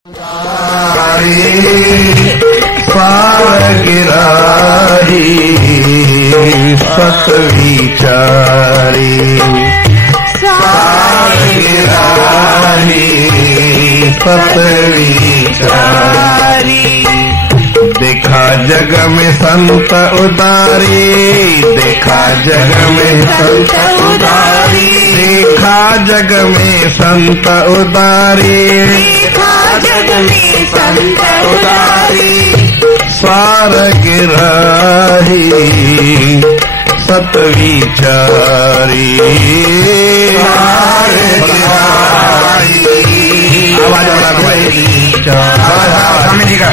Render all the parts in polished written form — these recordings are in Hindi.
गिराही सत विचारी गिराही सत विचारी। देखा जग में संत उदारी, देखा जग में संत उदारी, देखा जग में संत उदारी, देखा जग में संत उदारी। सार गिराही सत विचारी। आवाज वाला भाई स्वामी जी का।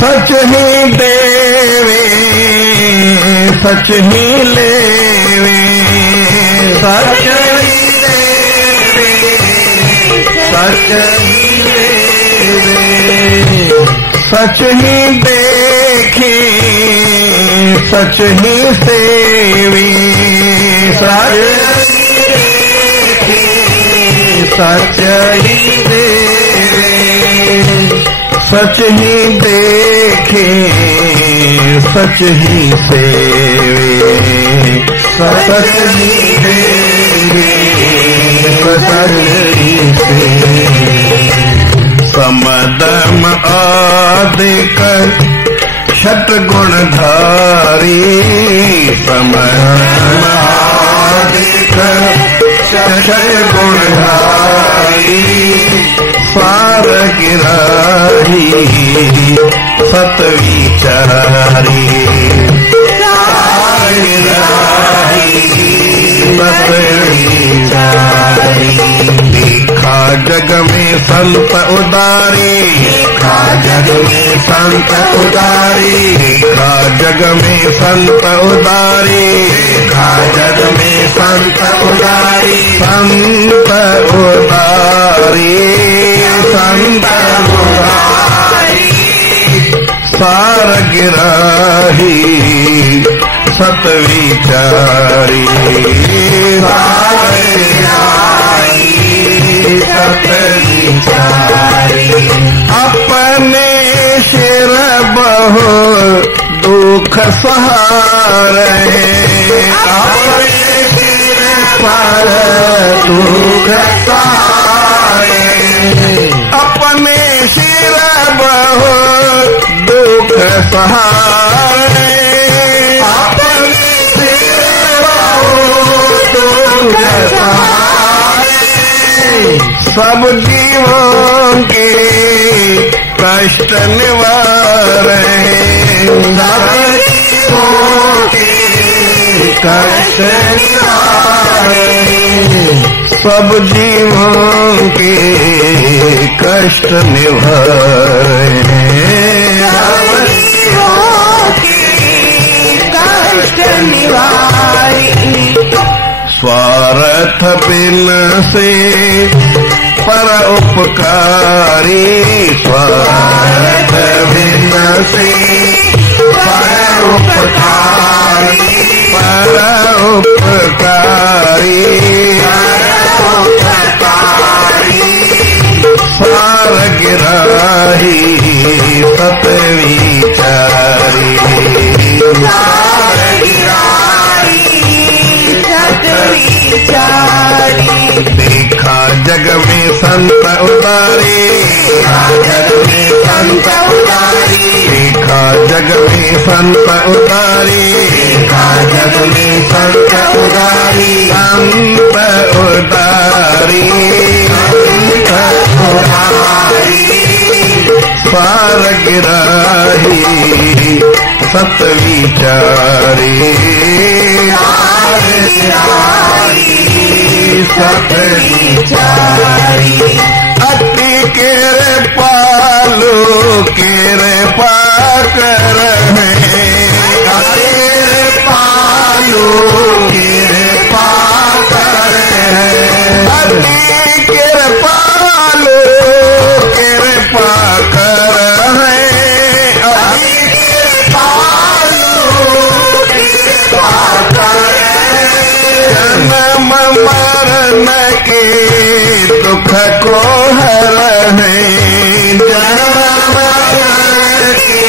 सच ही देवे सच ही लेवे, सच ही देवे सच ही लेवे, सच ही देखे सच ही सेवी, सच ही देखे सच ही देवे, सच ही देखे सच ही सेवे, सच ही देखे सच ही सेवे। समदम आदिक छठ गुणधारी, समदम आदिक छठ गुणधारी। सार गिराही सत विचारी, सार गिराही सत विचारी। देखा जग में संत उदारी, देखा जग में संत उदारी, देखा जग में संत उदारी, देखा जग में संत उदारी। संत उदारी संत उदारी, सार गिराही सत विचारी, सार गिराही सत विचारी। अपने शिर बहु दुख सहारे, अपने सिर पर दुख सहारे, अपने सिर बहु दुख सहारे, अपने सिर बहु दुख सहारे। सब जीवों के कष्ट निवारे, सब जीवों के कष्ट निवारे, सब जीवों के कष्ट निवारे, सब जीवों के कष्ट निवारे। स्वार्थ बिन से पर उपकारी, स्वार्थ बिन से पर उपकारी, पर उपकारी, सार गिराही सत विचारी, सार गिराही सत विचारी। देखा जग में संत उदारी, देखा जग में संत उदारी, देखा जग में संत उदारी, देखा जग में संत उदारी। संत उदारी संत उदारी, सार गिराही सत विचारी, सार गिराही सत विचारी। अति केरे पालो केरे पाकर है, केरे पालो केरे पाकर है, अति केरे पालो केरे पाकर है, अति केरे पालो केरे पाकर है। जन्म मरण के को हरहे जन्म मरण के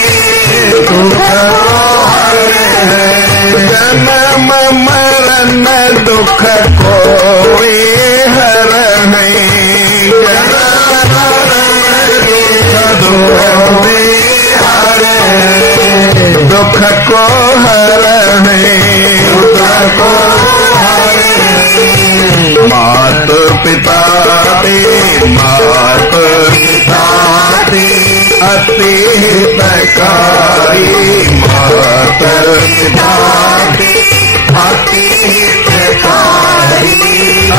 दुख को हरहे जन्म मरण दुख को वे हरहे जन्म मरण दुख को हरहे मात पिता अति हितकारी मात पिता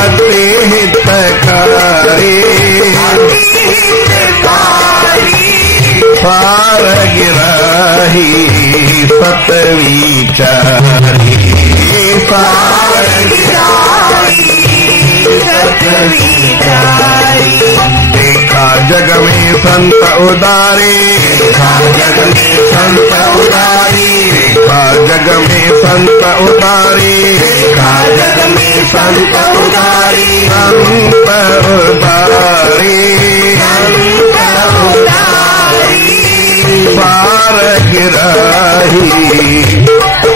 अति हितकारी सार गिराही सत विचारी सार देखा जग में संत उदारी देखा जग में संत उदारी देखा जग में संत उदारी देखा जग में संत उदारी संत उदारी पार गिराही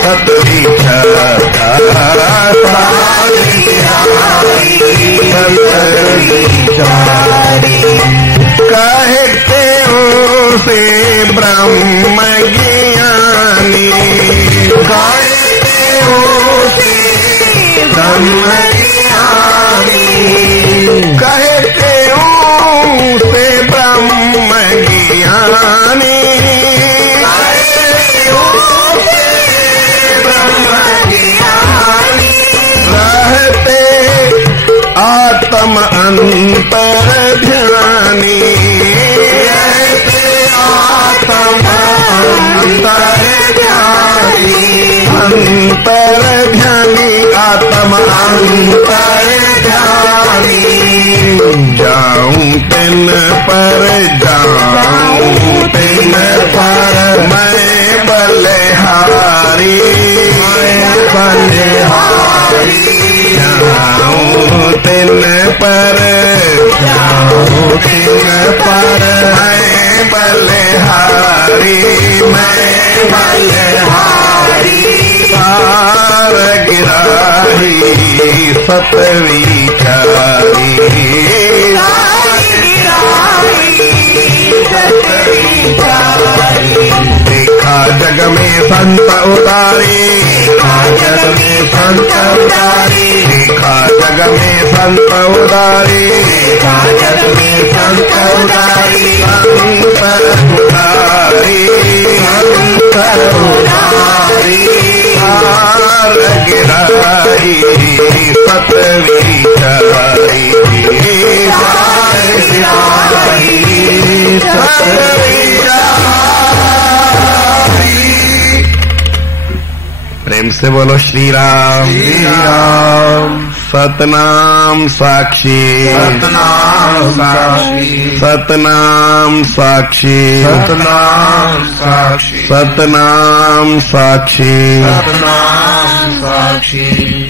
सत कहते उसे ब्रह्म ज्ञानी कहते उसे ब्रह्म ज्ञानी कहते उसे ब्रह्म ज्ञानी रहते आत्म अंतर ध्यानी आत्म अंतर ध्यानी अंतर ध्यानी आत्म अंतर ध्यानी जाऊं तिन पर जाऊं तिन पर मैं बलिहारी बलिहारी जाऊं तिन पर जाऊं तिन पर मैं बलिहारी पार गिराही सत विचारी देखा जग में संत उदारी देखा जग में संत उदारी देखा जग में संत उदारी देखा जग में संत उदारी संत उदारी संत उदारी पार गिराही सत विचारी प्रेम से बोलो श्री राम श्री राम सतनाम साक्षी सतनाम साक्षी सतनाम साक्षी सतनाम साक्षी सतनाम साक्षी सतनाम साक्षी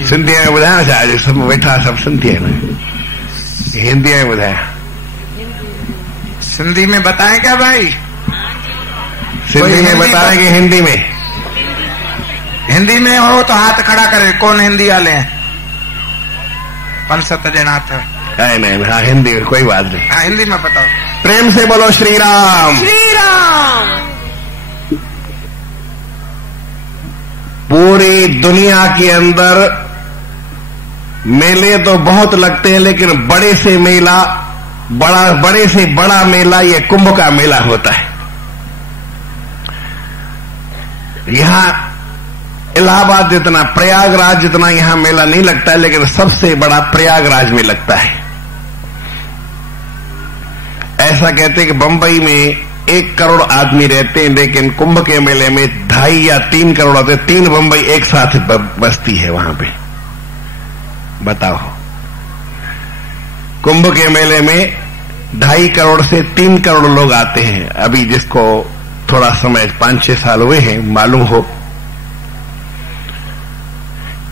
सिंधी में ॿुधायां छा अॼु सभु वेठा सभु सिंधी में हिंदी में ॿुधायां सिंधी में बताएं क्या भाई सिंधी में बताएं कि हिंदी में हिंदी में हो तो हाथ खड़ा करे कौन हिंदी वाले हैं 5-7 जना था नहीं हाँ हिंदी में कोई बात नहीं हाँ हिंदी में बताओ प्रेम से बोलो श्री राम श्री राम। पूरी दुनिया के अंदर मेले तो बहुत लगते हैं लेकिन बड़े से बड़ा मेला ये कुंभ का मेला होता है। यहां इलाहाबाद जितना प्रयागराज जितना यहां मेला नहीं लगता है लेकिन सबसे बड़ा प्रयागराज में लगता है। ऐसा कहते हैं कि बंबई में 1 करोड़ आदमी रहते हैं लेकिन कुंभ के मेले में 2.5 या 3 करोड़ आते 3 बंबई एक साथ बसती है वहां पे। बताओ कुंभ के मेले में 2.5 करोड़ से 3 करोड़ लोग आते हैं। अभी जिसको थोड़ा समय 5-6 साल हुए हैं मालूम हो।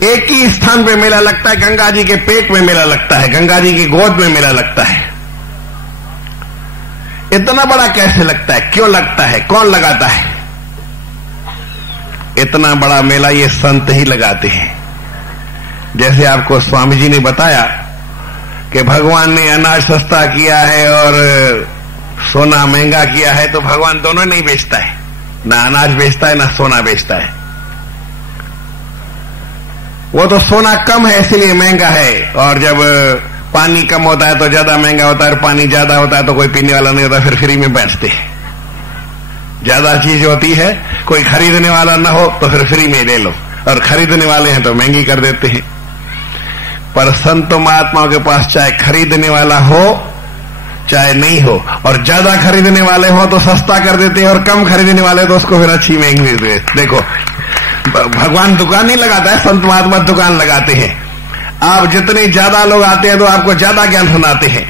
एक ही स्थान पे मेला लगता है, गंगा जी के पेट में मेला लगता है, गंगा जी की गोद में मेला लगता है। इतना बड़ा कैसे लगता है, क्यों लगता है, कौन लगाता है? इतना बड़ा मेला ये संत ही लगाते हैं। जैसे आपको स्वामी जी ने बताया कि भगवान ने अनाज सस्ता किया है और सोना महंगा किया है, तो भगवान दोनों नहीं बेचता है, ना अनाज बेचता है ना सोना बेचता है। वो तो सोना कम है इसलिए महंगा है, और जब पानी कम होता है तो ज्यादा महंगा होता है, और पानी ज्यादा होता है तो कोई पीने वाला नहीं होता, फिर फ्री में बेचते हैं। ज्यादा चीज होती है, कोई खरीदने वाला ना हो तो फिर फ्री में ले लो, और खरीदने वाले हैं तो महंगी कर देते हैं। पर संत महात्माओं के पास चाहे खरीदने वाला हो चाहे नहीं हो, और ज्यादा खरीदने वाले हो तो सस्ता कर देते हैं, और कम खरीदने वाले तो उसको फिर अच्छी महंगी देते हैं। देखो, भगवान दुकान नहीं लगाता है, संत महात्मा दुकान लगाते हैं। आप जितने ज्यादा लोग आते हैं तो आपको ज्यादा ज्ञान सुनाते हैं,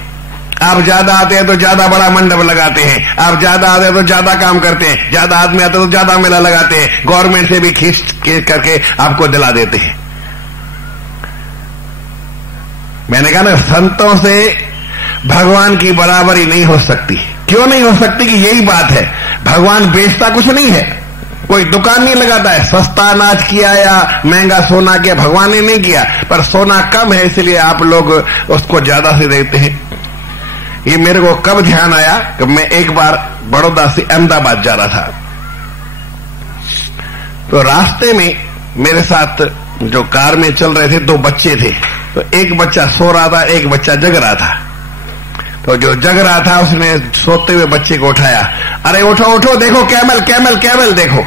आप ज्यादा आते हैं तो ज्यादा बड़ा मंडप लगाते हैं, आप ज्यादा आते हैं तो ज्यादा काम करते हैं, ज्यादा आदमी आते हैं तो ज्यादा मेला लगाते हैं, गवर्नमेंट से भी खींच करके आपको दिला देते हैं। मैंने कहा ना, संतों से भगवान की बराबरी नहीं हो सकती। क्यों नहीं हो सकती? कि यही बात है, भगवान बेचता कुछ नहीं है, कोई दुकान नहीं लगाता है। सस्ता अनाज किया या महंगा सोना किया, भगवान ने नहीं किया, पर सोना कम है इसलिए आप लोग उसको ज्यादा से देते हैं। ये मेरे को कब ध्यान आया कि मैं एक बार बड़ौदा से अहमदाबाद जा रहा था, तो रास्ते में मेरे साथ जो कार में चल रहे थे 2 बच्चे थे। तो एक बच्चा सो रहा था, एक बच्चा जग रहा था। तो जो जग रहा था उसने सोते हुए बच्चे को उठाया, अरे उठो उठो, देखो कैमल कैमल कैमल देखो।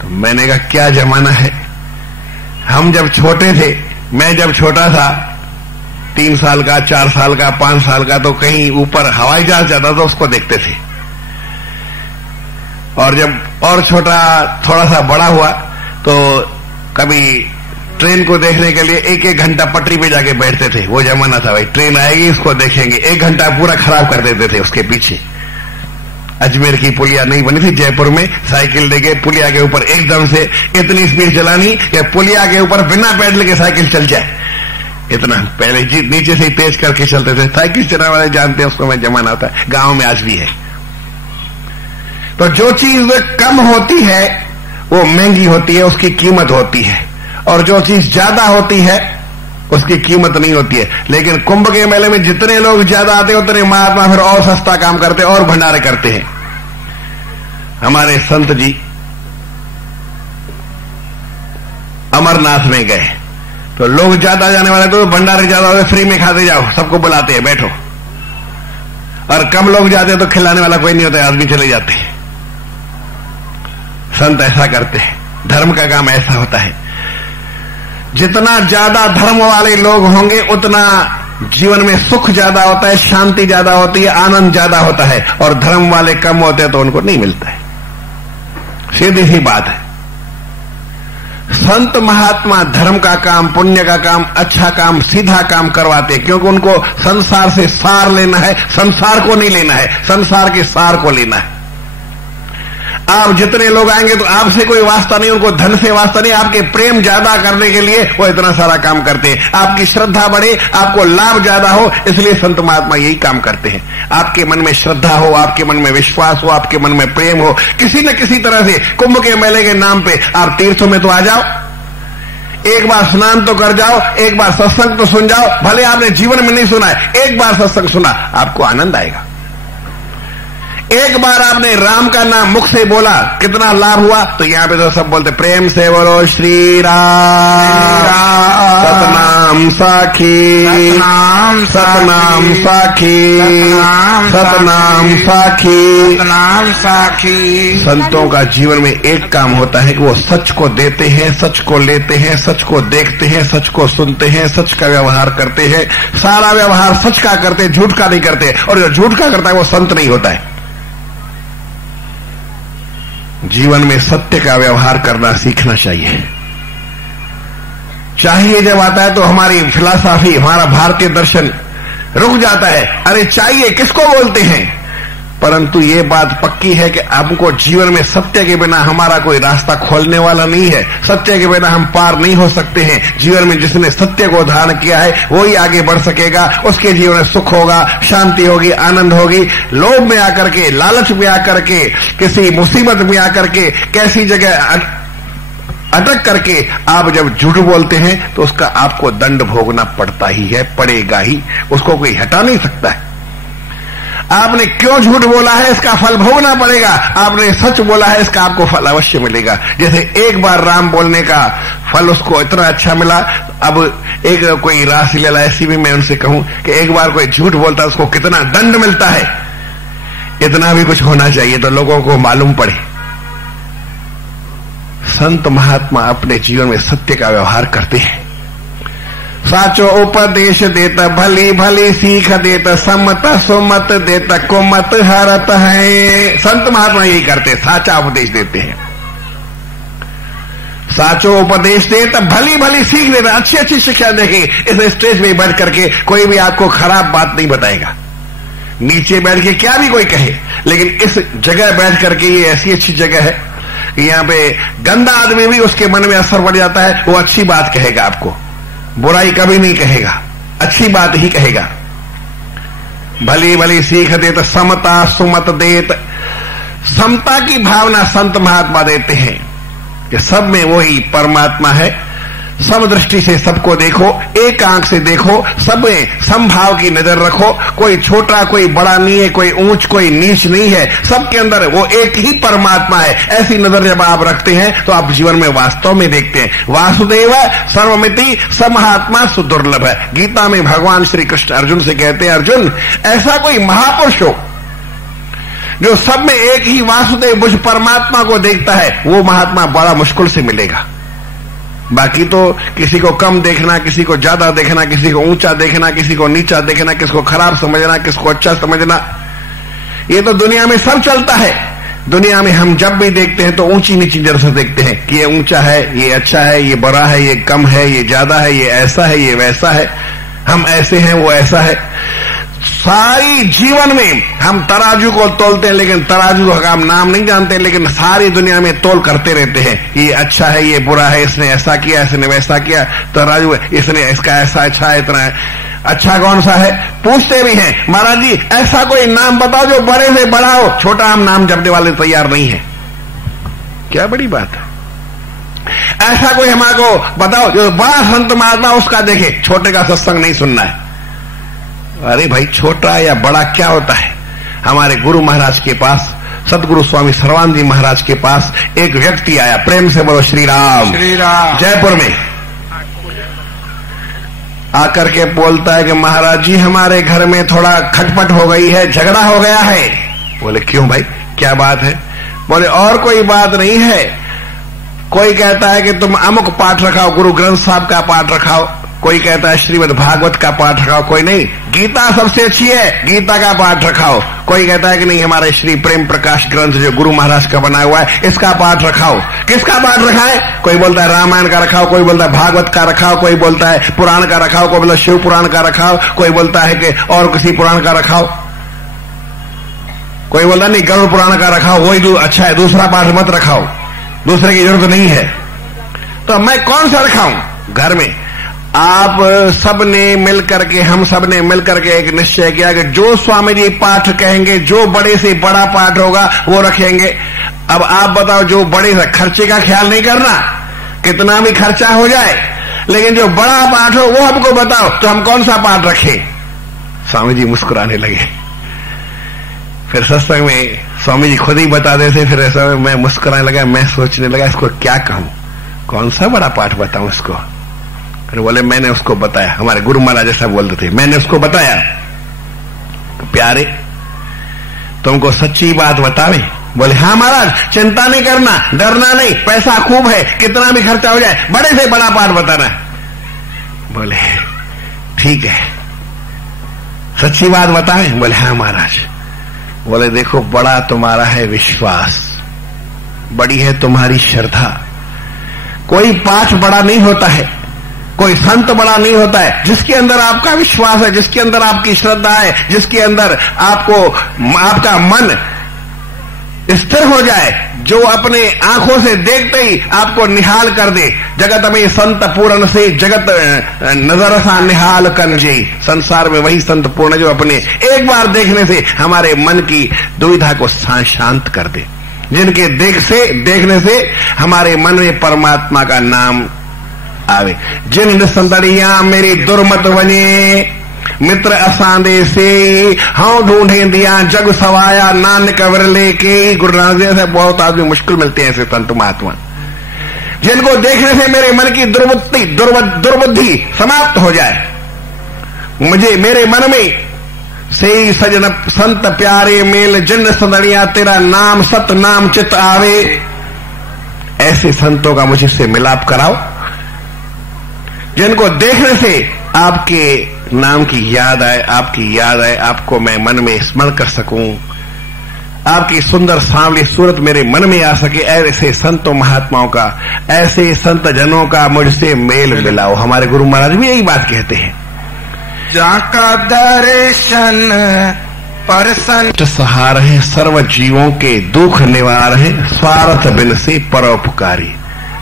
तो मैंने कहा क्या जमाना है, हम जब छोटे थे, मैं जब छोटा था 3 साल का, 4 साल का, 5 साल का, तो कहीं ऊपर हवाई जहाज जाता था उसको देखते थे। और जब और छोटा थोड़ा सा बड़ा हुआ तो कभी ट्रेन को देखने के लिए 1-1 घंटा पटरी पे जाके बैठते थे। वो जमाना था भाई, ट्रेन आएगी इसको देखेंगे, 1 घंटा पूरा खराब कर देते थे उसके पीछे। अजमेर की पुलिया नहीं बनी थी, जयपुर में साइकिल लेके पुलिया के ऊपर एकदम से इतनी स्पीड चलानी कि पुलिया के ऊपर बिना पैडल के साइकिल चल जाए, इतना पहले नीचे से ही तेज करके चलते थे। साइकिल चलाने वाले जानते हैं उसको, मैं जमाना होता है, गांव में आज भी है। तो जो चीज कम होती है वो महंगी होती है, उसकी कीमत होती है, और जो चीज ज्यादा होती है उसकी कीमत नहीं होती है। लेकिन कुंभ के मेले में जितने लोग ज्यादा आते हैं उतने महात्मा फिर और सस्ता काम करते हैं और भंडारे करते हैं। हमारे संत जी अमरनाथ में गए तो लोग ज्यादा जाने वाले तो भंडारे ज्यादा होते, फ्री में खाते जाओ, सबको बुलाते हैं बैठो। और कम लोग जाते हैं तो खिलाने वाला कोई नहीं होता, आदमी चले जाते हैं। संत ऐसा करते हैं, धर्म का काम ऐसा होता है। जितना ज्यादा धर्म वाले लोग होंगे उतना जीवन में सुख ज्यादा होता है, शांति ज्यादा होती है, आनंद ज्यादा होता है। और धर्म वाले कम होते हैं तो उनको नहीं मिलता है, सीधी सी बात है। संत महात्मा धर्म का काम, पुण्य का काम, अच्छा काम, सीधा काम करवाते हैं, क्योंकि उनको संसार से सार लेना है, संसार को नहीं लेना है, संसार के सार को लेना है। आप जितने लोग आएंगे तो आपसे कोई वास्ता नहीं, उनको धन से वास्ता नहीं, आपके प्रेम ज्यादा करने के लिए वो इतना सारा काम करते हैं। आपकी श्रद्धा बढ़े, आपको लाभ ज्यादा हो, इसलिए संत महात्मा यही काम करते हैं। आपके मन में श्रद्धा हो, आपके मन में विश्वास हो, आपके मन में प्रेम हो, किसी न किसी तरह से कुंभ के मेले के नाम पे आप तीर्थों में तो आ जाओ, एक बार स्नान तो कर जाओ, एक बार सत्संग तो सुन जाओ। भले आपने जीवन में नहीं सुना है, एक बार सत्संग सुना, आपको आनंद आएगा। एक बार आपने राम का नाम मुख से बोला, कितना लाभ हुआ। तो यहां पे तो सब बोलते प्रेम से बोलो श्री राम, सतनाम साखी, सतनाम साखी, सतनाम साखी, सतनाम साखी। संतों का जीवन में एक काम होता है कि वो सच को देते हैं, सच को लेते हैं, सच को देखते हैं, सच को सुनते हैं, सच का व्यवहार करते हैं। सारा व्यवहार सच का करते हैं, झूठ का नहीं करते। और जो झूठ का करता है वो संत नहीं होता है। जीवन में सत्य का व्यवहार करना सीखना चाहिए। जब आता है तो हमारी फिलॉसफी, हमारा भारतीय दर्शन रुक जाता है। अरे चाहिए किसको बोलते हैं? परंतु ये बात पक्की है कि हमको जीवन में सत्य के बिना हमारा कोई रास्ता खोलने वाला नहीं है। सत्य के बिना हम पार नहीं हो सकते हैं। जीवन में जिसने सत्य को धारण किया है वो ही आगे बढ़ सकेगा। उसके जीवन में सुख होगा, शांति होगी, आनंद होगी। लोभ में आकर के, लालच में आकर के, किसी मुसीबत में आकर के, कैसी जगह अटक करके आप जब झूठ बोलते हैं तो उसका आपको दंड भोगना पड़ता ही है, पड़ेगा ही। उसको कोई हटा नहीं सकता है। आपने क्यों झूठ बोला है इसका फल भोगना पड़ेगा। आपने सच बोला है इसका आपको फल अवश्य मिलेगा। जैसे एक बार राम बोलने का फल उसको इतना अच्छा मिला, अब एक कोई रासलीला ऐसी भी मैं उनसे कहूं कि एक बार कोई झूठ बोलता है उसको कितना दंड मिलता है, इतना भी कुछ होना चाहिए तो लोगों को मालूम पड़े। संत महात्मा अपने जीवन में सत्य का व्यवहार करते हैं। साचो उपदेश देता, भली भली सीख देता, सम्मत सुमत देता, कुमत हरत है। संत महात्मा यही करते, साचा उपदेश देते हैं। साचो उपदेश देता, भली भली सीख देता, अच्छी अच्छी शिक्षा देंगे। इस स्टेज में बैठ करके कोई भी आपको खराब बात नहीं बताएगा। नीचे बैठ के क्या भी कोई कहे, लेकिन इस जगह बैठ करके, ये ऐसी अच्छी जगह है, यहां पे गंदा आदमी भी उसके मन में असर पड़ जाता है, वो अच्छी बात कहेगा आपको, बुराई कभी नहीं कहेगा, अच्छी बात ही कहेगा। भली भली सीख देत, समता सुमत देत। समता की भावना संत महात्मा देते हैं कि सब में वही परमात्मा है। सब दृष्टि से सबको देखो, एक आंख से देखो, सब में समभाव की नजर रखो। कोई छोटा कोई बड़ा नहीं है, कोई ऊंच कोई नीच नहीं है, सबके अंदर वो एक ही परमात्मा है। ऐसी नजर जब आप रखते हैं तो आप जीवन में वास्तव में देखते हैं। वासुदेव सर्वमिति समहात्मा सुदुर्लभ है। गीता में भगवान श्री कृष्ण अर्जुन से कहते हैं, अर्जुन ऐसा कोई महापुरुष हो जो सब में एक ही वासुदेव मुझ परमात्मा को देखता है, वो महात्मा बड़ा मुश्किल से मिलेगा। बाकी तो किसी को कम देखना, किसी को ज्यादा देखना, किसी को ऊंचा देखना, किसी को नीचा देखना, किसको खराब समझना, किसको अच्छा समझना, ये तो दुनिया में सब चलता है। दुनिया में हम जब भी देखते हैं तो ऊंची नीची नजर से देखते हैं कि ये ऊंचा है, ये अच्छा है, ये बड़ा है, ये कम है, ये ज्यादा है, ये ऐसा है, ये वैसा है, हम ऐसे हैं, वो ऐसा है। सारी जीवन में हम तराजू को तोलते हैं, लेकिन तराजू का हम नाम नहीं जानते, लेकिन सारी दुनिया में तोल करते रहते हैं। ये अच्छा है, ये बुरा है, इसने ऐसा किया, इसने वैसा किया, तराजू इसने इसका ऐसा अच्छा है, इतना है, अच्छा कौन सा है। पूछते भी हैं, महाराज जी ऐसा कोई नाम बताओ जो बड़े से बड़ा हो। छोटा हम नाम जपने वाले तैयार नहीं है, क्या बड़ी बात है। ऐसा कोई हमारे को बताओ जो बड़ा संत महात्मा उसका देखे, छोटे का सत्संग नहीं सुनना है। अरे भाई छोटा या बड़ा क्या होता है। हमारे गुरु महाराज के पास, सदगुरु स्वामी सर्वानंद जी महाराज के पास एक व्यक्ति आया, प्रेम से बोलो श्री राम, श्री राम। जयपुर में आकर के बोलता है कि महाराज जी हमारे घर में थोड़ा खटपट हो गई है, झगड़ा हो गया है। बोले क्यों भाई, क्या बात है। बोले और कोई बात नहीं है, कोई कहता है कि तुम अमुक पाठ रखाओ, गुरु ग्रंथ साहब का पाठ रखाओ, कोई कहता है श्रीमद् भागवत का पाठ रखाओ, कोई नहीं गीता सबसे अच्छी है, गीता का पाठ रखाओ, कोई कहता है कि नहीं हमारे श्री प्रेम प्रकाश ग्रंथ जो गुरु महाराज का बनाया हुआ है इसका पाठ रखाओ। किसका पाठ रखाए, कोई बोलता है रामायण का रखाओ, कोई बोलता है भागवत का रखाओ, कोई बोलता है पुराण का रखाओ, कोई बोलता है शिव पुराण का रखाओ, कोई बोलता है कि और किसी पुराण का रखाओ, कोई बोलता नहीं गरुड़ पुराण का रखाओ, वही अच्छा है, दूसरा पाठ मत रखाओ, दूसरे की जरूरत नहीं है। तो मैं कौन सा रखाऊं। घर में आप सबने मिलकर के, हम सबने मिलकर के एक निश्चय किया कि जो स्वामी जी पाठ कहेंगे, जो बड़े से बड़ा पाठ होगा वो रखेंगे। अब आप बताओ, जो बड़े से खर्चे का ख्याल नहीं करना, कितना भी खर्चा हो जाए, लेकिन जो बड़ा पाठ हो वो हमको बताओ, तो हम कौन सा पाठ रखें। स्वामी जी मुस्कुराने लगे। फिर सत्संग में स्वामी जी खुद ही बता देते, फिर ऐसा मैं मुस्कुराने लगा, मैं सोचने लगा इसको क्या कहूं, कौन सा बड़ा पाठ बताऊं इसको। फिर बोले मैंने उसको बताया, हमारे गुरु महाराज ऐसा बोलते थे, मैंने उसको बताया प्यारे तुमको सच्ची बात बतावे। बोले हाँ महाराज, चिंता नहीं करना, डरना नहीं, पैसा खूब है, कितना भी खर्चा हो जाए, बड़े से बड़ा पाठ बताना। बोले ठीक है, सच्ची बात बतावे। बोले हाँ महाराज। बोले देखो बड़ा तुम्हारा है विश्वास, बड़ी है तुम्हारी श्रद्धा, कोई पाठ बड़ा नहीं होता है, कोई संत बड़ा नहीं होता है। जिसके अंदर आपका विश्वास है, जिसके अंदर आपकी श्रद्धा है, जिसके अंदर आपका मन स्थिर हो जाए, जो अपने आंखों से देखते ही आपको निहाल कर दे। जगत में संत पूर्ण से जगत नजर सा निहाल कर जे। संसार में वही संत पूर्ण जो अपने एक बार देखने से हमारे मन की दुविधा को शांत कर दे, जिनके देखने से हमारे मन में परमात्मा का नाम आवे। जिन निसंतड़िया मेरी दुर्मत वने, मित्र असांदे से हाँ ढूंढे दिया जग सवाया, नानक विरले के। गुरु नानक देव से बहुत आदमी मुश्किल मिलते हैं ऐसे संत महात्मा, जिनको देखने से मेरे मन की दुर्बुद्धि समाप्त हो जाए। मेरे मन में से सजन संत प्यारे मेल, जिन संतड़िया तेरा नाम सत नाम चित आवे। ऐसे संतों का मुझसे मिलाप कराओ, जिनको देखने से आपके नाम की याद आए, आपकी याद आए, आपको मैं मन में स्मरण कर सकूं, आपकी सुंदर सांवली सूरत मेरे मन में आ सके। ऐसे संतों महात्माओं का, ऐसे संत जनों का मुझसे मेल मिलाओ। हमारे गुरु महाराज भी यही बात कहते हैं, जाका दर्शन परसन सहार है, सर्व जीवों के दुख निवार है, स्वार्थ बिन से परोपकारी।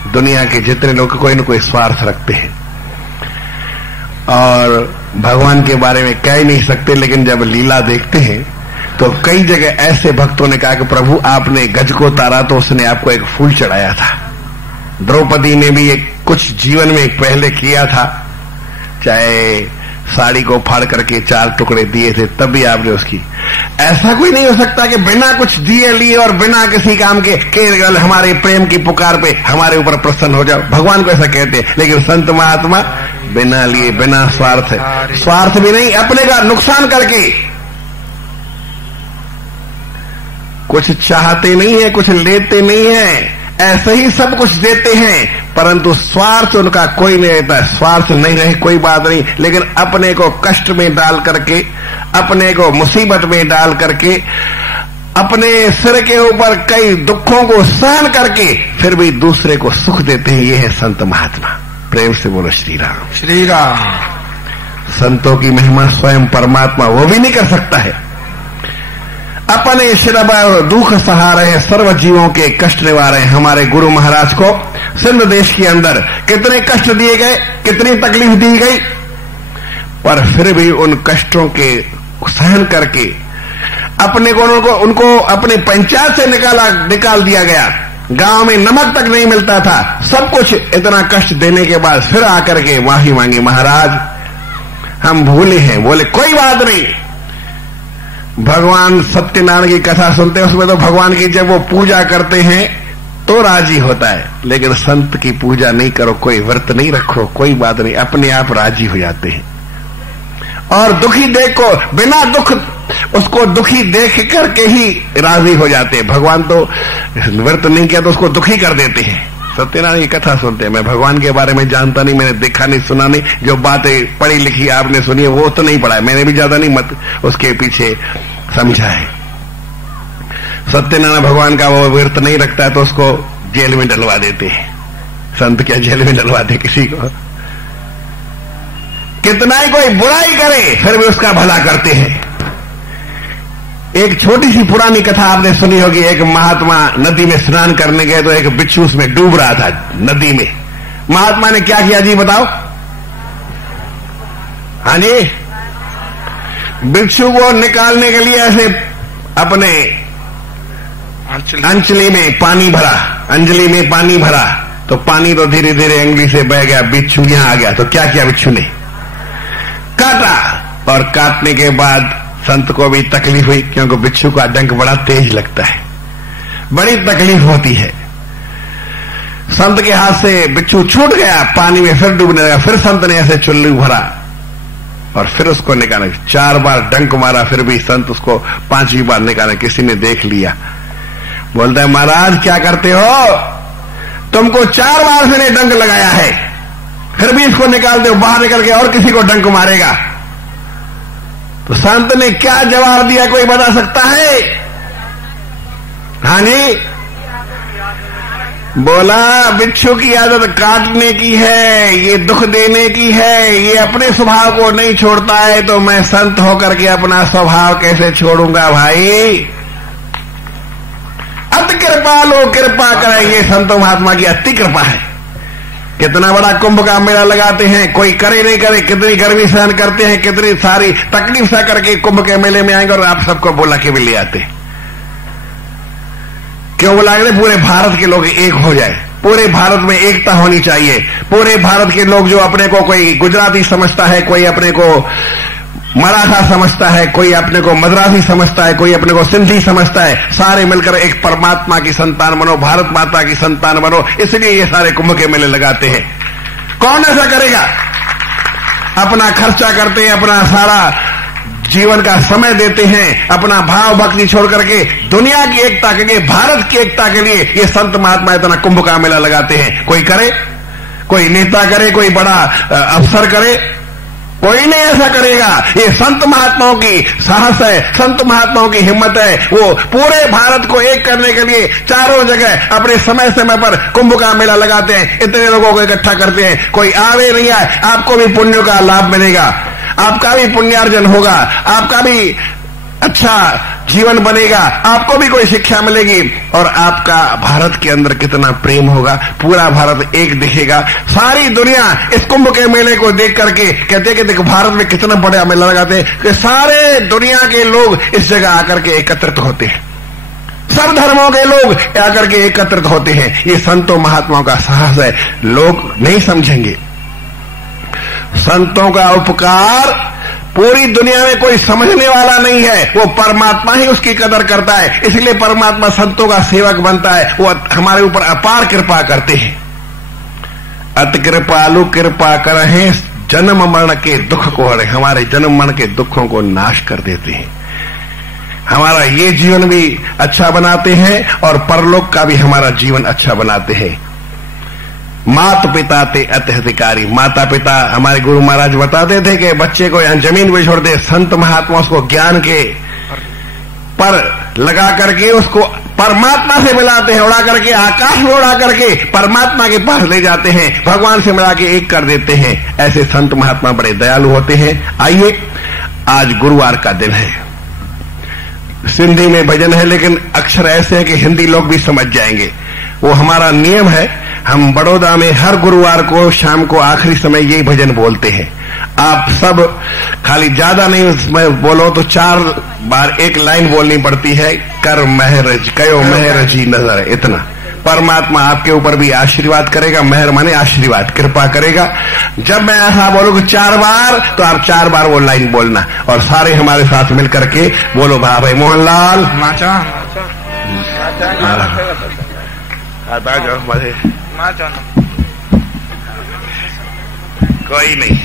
दुनिया के जितने लोग कोई न कोई स्वार्थ रखते हैं और भगवान के बारे में कह ही नहीं सकते, लेकिन जब लीला देखते हैं तो कई जगह ऐसे भक्तों ने कहा कि प्रभु आपने गज को तारा तो उसने आपको एक फूल चढ़ाया था। द्रौपदी ने भी एक कुछ जीवन में पहले किया था, चाहे साड़ी को फाड़ करके 4 टुकड़े दिए थे, तब भी आपने उसकी। ऐसा कोई नहीं हो सकता कि बिना कुछ दिए लिए और बिना किसी काम के केवल हमारे प्रेम की पुकार पे हमारे ऊपर प्रसन्न हो जाओ। भगवान को ऐसा कहते हैं, लेकिन संत महात्मा बिना लिए, बिना स्वार्थ भी नहीं, अपने का नुकसान करके, कुछ चाहते नहीं है, कुछ लेते नहीं है, ऐसे ही सब कुछ देते हैं, परंतु स्वार्थ उनका कोई नहीं रहता है। स्वार्थ नहीं रहे कोई बात नहीं, लेकिन अपने को कष्ट में डाल करके, अपने को मुसीबत में डाल करके, अपने सिर के ऊपर कई दुखों को सहन करके फिर भी दूसरे को सुख देते हैं। ये है संत महात्मा। प्रेम से बोलो श्री राम। श्री राम। संतों की महिमा स्वयं परमात्मा वो भी नहीं कर सकता है। अपने शिर पर दुख सहारे हैं, सर्व जीवों के कष्ट निवारे हैं। हमारे गुरु महाराज को सिंध देश के अंदर कितने कष्ट दिए गए, कितनी तकलीफ दी गई, पर फिर भी उन कष्टों के सहन करके अपने को उनको अपने पंचायत से निकाल दिया गया। गांव में नमक तक नहीं मिलता था, सब कुछ इतना कष्ट देने के बाद फिर आकर के माफी मांगी, महाराज हम भूले हैं। बोले कोई बात नहीं। भगवान सत्यनारायण की कथा सुनते हैं, उसमें तो भगवान की जब वो पूजा करते हैं तो राजी होता है, लेकिन संत की पूजा नहीं करो, कोई व्रत नहीं रखो, कोई बात नहीं, अपने आप राजी हो जाते हैं। और दुखी देख को बिना दुख उसको दुखी देख करके ही राजी हो जाते हैं। भगवान तो व्रत नहीं किया तो उसको दुखी कर देते हैं। सत्यनारायण की कथा सुनते हैं। मैं भगवान के बारे में जानता नहीं, मैंने देखा नहीं, सुना नहीं, जो बातें पढ़ी लिखी आपने सुनी है वो तो नहीं पढ़ा है, मैंने भी ज्यादा नहीं मत उसके पीछे समझा है। सत्यनारायण भगवान का वो व्रत नहीं रखता है तो उसको जेल में डलवा देते हैं। संत क्या जेल में डलवाते किसी को? कितना ही कोई बुराई करे फिर भी उसका भला करते हैं। एक छोटी सी पुरानी कथा आपने सुनी होगी। एक महात्मा नदी में स्नान करने गए तो एक बिच्छू उसमें डूब रहा था नदी में। महात्मा ने क्या किया जी बताओ? हाँ जी, बिच्छू को निकालने के लिए ऐसे अपने अंजलि में पानी भरा, तो पानी तो धीरे धीरे अंगली से बह गया, बिच्छू यहां आ गया। तो क्या किया बिच्छू ने? काटा, और काटने के बाद संत को भी तकलीफ हुई, क्योंकि बिच्छू का डंक बड़ा तेज लगता है, बड़ी तकलीफ होती है। संत के हाथ से बिच्छू छूट गया, पानी में फिर डूबने लगा। फिर संत ने ऐसे चुल्लू भरा और फिर उसको निकाला। 4 बार डंक मारा, फिर भी संत उसको 5वीं बार निकाला। किसी ने देख लिया, बोलता है महाराज क्या करते हो, तुमको 4 बार से ने डंक लगाया है, फिर भी इसको निकाल दो, बाहर निकल के और किसी को डंक मारेगा। तो संत ने क्या जवाब दिया, कोई बता सकता है? हाँ जी, बोला बिच्छू की आदत काटने की है, ये दुख देने की है, ये अपने स्वभाव को नहीं छोड़ता है, तो मैं संत होकर के अपना स्वभाव कैसे छोड़ूंगा भाई। अति कृपालु कृपा करें, ये संतो महात्मा की अति कृपा है। कितना बड़ा कुंभ का मेला लगाते हैं, कोई करे नहीं करे, कितनी गर्मी सहन करते हैं, कितनी सारी तकलीफ सह करके कुंभ के मेले में आएंगे और आप सबको बुला के भी ले आते हैं। क्यों बुला के? पूरे भारत के लोग एक हो जाए, पूरे भारत में एकता होनी चाहिए। पूरे भारत के लोग जो अपने को कोई गुजराती समझता है, कोई अपने को मराठा समझता है, कोई अपने को मद्रासी समझता है, कोई अपने को सिंधी समझता है, सारे मिलकर एक परमात्मा की संतान बनो, भारत माता की संतान बनो। इसलिए ये सारे कुंभ के मेले लगाते हैं। कौन ऐसा करेगा? अपना खर्चा करते हैं, अपना सारा जीवन का समय देते हैं, अपना भाव भक्ति छोड़ करके दुनिया की एकता के लिए, भारत की एकता के लिए ये संत महात्मा इतना कुंभ का मेला लगाते हैं। कोई करे, कोई नेता करे, कोई बड़ा अफसर करे, कोई नहीं ऐसा करेगा। ये संत महात्माओं की साहस है, संत महात्माओं की हिम्मत है। वो पूरे भारत को एक करने के लिए चारों जगह अपने समय समय पर कुंभ का मेला लगाते हैं, इतने लोगों को इकट्ठा करते हैं। कोई आवे नहीं आए, आपको भी पुण्य का लाभ मिलेगा, आपका भी पुण्यार्जन होगा, आपका भी अच्छा जीवन बनेगा, आपको भी कोई शिक्षा मिलेगी और आपका भारत के अंदर कितना प्रेम होगा, पूरा भारत एक दिखेगा। सारी दुनिया इस कुंभ के मेले को देख करके कहते हैं कि देखो भारत में कितना बड़ा मेला लगाते हैं, कि सारे दुनिया के लोग इस जगह आकर के एकत्रित होते हैं, सब धर्मों के लोग आकर के एकत्रित होते हैं। ये संतों महात्माओं का साहस है। लोग नहीं समझेंगे संतों का उपकार, पूरी दुनिया में कोई समझने वाला नहीं है, वो परमात्मा ही उसकी कदर करता है। इसलिए परमात्मा संतों का सेवक बनता है, वो हमारे ऊपर अपार कृपा करते हैं। अति कृपालु कृपा करहे, जन्म मरण के दुख को हरे, हमारे जन्म मरण के दुखों को नाश कर देते हैं। हमारा ये जीवन भी अच्छा बनाते हैं और परलोक का भी हमारा जीवन अच्छा बनाते हैं। माता पिता ते अति हितकारी, माता पिता हमारे गुरु महाराज बताते थे कि बच्चे को यहां जमीन पे छोड़ दे, संत महात्मा उसको ज्ञान के पर लगा करके उसको परमात्मा से मिलाते हैं, उड़ा करके आकाश में उड़ा करके परमात्मा के पास ले जाते हैं, भगवान से मिला के एक कर देते हैं। ऐसे संत महात्मा बड़े दयालु होते हैं। आइए, आज गुरुवार का दिन है, सिंधी में भजन है, लेकिन अक्षर ऐसे हैं कि हिंदी लोग भी समझ जाएंगे। वो हमारा नियम है, हम बड़ौदा में हर गुरुवार को शाम को आखिरी समय यही भजन बोलते हैं। आप सब खाली ज्यादा नहीं उसमें बोलो तो 4 बार एक लाइन बोलनी पड़ती है, कर महरज कयो महरजी नजर, इतना। परमात्मा आपके ऊपर भी आशीर्वाद करेगा, मेहर माने आशीर्वाद, कृपा करेगा। जब मैं ऐसा बोलूं 4 बार, तो आप 4 बार वो लाइन बोलना और सारे हमारे साथ मिल करके बोलो, भाई मोहनलाल माचा कोई नहीं।